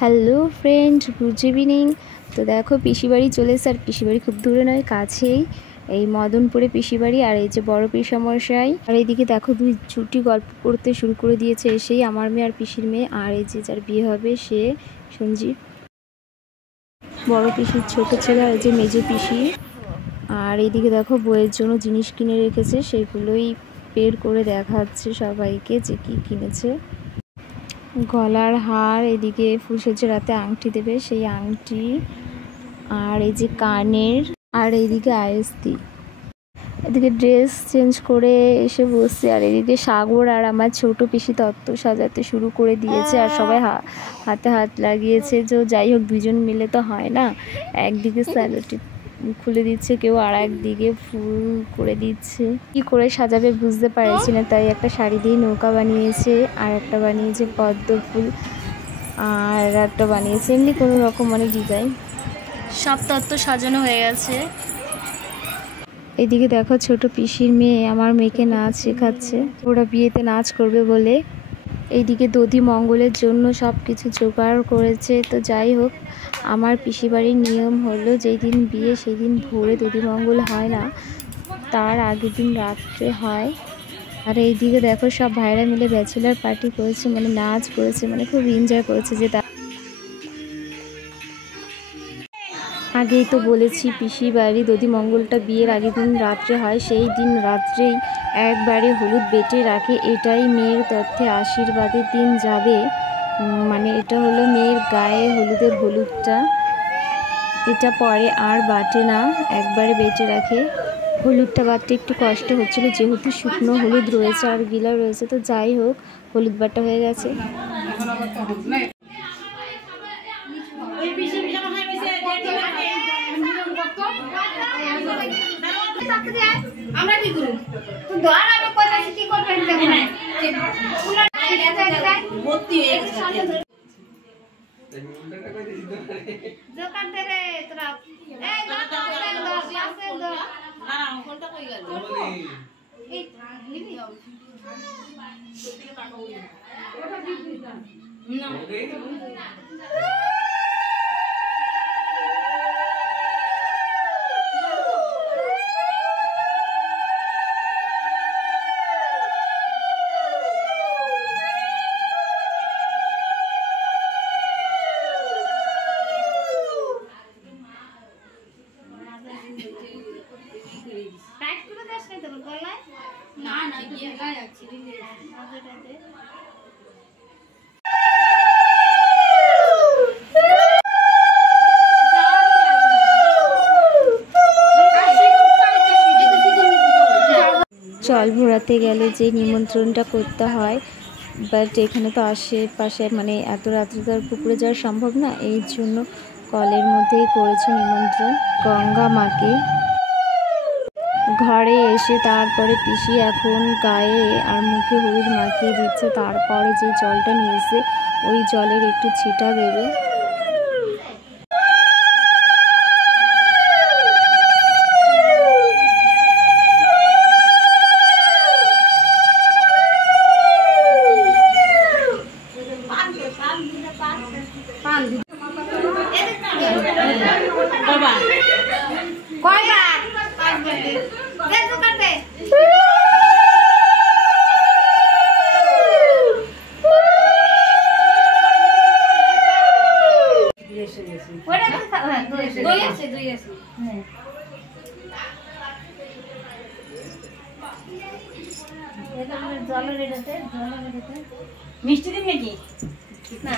Hello friend, good evening. তো দেখো পিসি বাড়ি চলে এসে, আর পিসি বাড়ি খুব দূরে নয়, কাছেই। এই মদনপুরে পিসি বাড়ি, আর এই যে বড় পিসামশাই। আর এইদিকে দেখো দুই ছুটি গল্প করতে শুরু করে দিয়েছে এসেই, আমার মেয়ে আর পিসির মেয়ে। আর এই যে যার বিয়ে হবে সে সঞ্জীব, বড় পিসির ছোট ছেলে, আর এই যে মেজো পিসি। আর এইদিকে দেখো বইয়ের জন্য জিনিস কিনে রেখেছে, সেগুলোই বের করে দেখাচ্ছে সবাইকে যে কি কিনেছে। গলার হার, এদিকে ফুলসজ্জা রাতে আংটি দেবে সেই আংটি, আর এই যে কানের, আর এইদিকে আইএসটি। এদিকে ড্রেস চেঞ্জ করে এসে বসছে, আর এদিকে সাগর আর আমার ছোট পিসি তত্ত্ব সাজাতে শুরু করে দিয়েছে, আর সবাই হাতে হাত লাগিয়েছে। যে যাই হোক, দুজন মিলে তো হয় না, একদিকে স্যালোটি খুলে দিচ্ছে কেউ, আর একদিকে ফুল করে দিচ্ছে। কি করে সাজাবে বুঝতে পারছি না, তাই একটা শাড়ি দিয়ে নৌকা বানিয়েছে, আর একটা বানিয়েছে পদ্ম ফুল, আর একটা বানিয়েছে এমনি কোনো রকম মানে ডিজাইন। সব তত্ত্ব সাজানো হয়ে গেছে। এদিকে দেখো ছোট পিসির মেয়ে আমার মেয়েকে নাচ শেখাচ্ছে, ওরা বিয়েতে নাচ করবে বলে। এইদিকে দধি মঙ্গলের জন্য সব কিছু জোগাড় করেছে। তো যাই হোক, আমার পিসি বাড়ির নিয়ম হলো যেই দিন বিয়ে সেই দিন ভোরে দধি মঙ্গল হয় না, তার আগের দিন রাত্রে হয়। আর এইদিকে দেখো সব ভাইরা মিলে ব্যাচেলার পার্টি করেছে, মানে নাচ করেছে, মানে খুব এনজয় করেছে। যে আগেই তো বলেছি পিসি বাড়ি দধি মঙ্গলটা বিয়ের আগের দিন রাত্রে হয়, সেই দিন রাত্রেই একবারে হলুদ বেটে রাখে। এটাই মেয়ের তথ্যে আশীর্বাদের দিন যাবে, মানে এটা হলো মেয়ের গায়ে হলুদের হলুদটা, এটা পরে আর বাটে না, একবারে বেটে রাখে। হলুদটা বাটতে একটু কষ্ট হচ্ছিলো যেহেতু শুকনো হলুদ রয়েছে আর গিলা রয়েছে। তো যাই হোক, হলুদ বাটা হয়ে গেছে। আমরা কি করব? তুই ধর, আমি কইতাছি কি করব দেখো না। ফুলটা ভর্তি হয়ে গেছে। দোকান থেকে তোরা এই দোকান থেকে গ্লাসে দাও। না কোনটা কই গেল? এই নিবি সত্যি টাকা হই না। ওটা দিবি না। জল ভরাতে গেলে যে নিমন্ত্রণটা করতে হয়, বাট এখানে তো আশেপাশে মানে এত রাত্রে তো আর পুকুরে যাওয়া সম্ভব না, এই জন্য কলের মধ্যেই করেছে নিমন্ত্রণ গঙ্গা মাকে। ঘরে এসে তারপরে পিসি এখন গায়ে আর মুখে হলুদ মাখিয়ে দিচ্ছে, তারপরে যে জলটা নিয়েছে ওই জলের একটু ছিটা দেবে। মিষ্টি দিন নাকি না?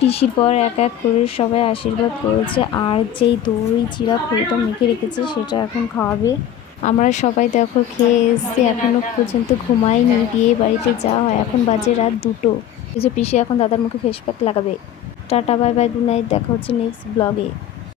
পিসির পর এক এক করে সবাই আশীর্বাদ করেছে, আর যেই দই চিরা ফুলটা মেখে রেখেছে সেটা এখন খাওয়াবে। আমরা সবাই দেখো খেয়ে এসছি, এখনো পর্যন্ত ঘুমাইনি। বিয়ে বাড়িতে যাওয়া হয়, এখন বাজে রাত 2টো। এই যে পিসি এখন দাদার মুখে ফেস প্যাক লাগাবে। Tata, bye bye, good night, দেখা হচ্ছে নেক্সট ব্লগে।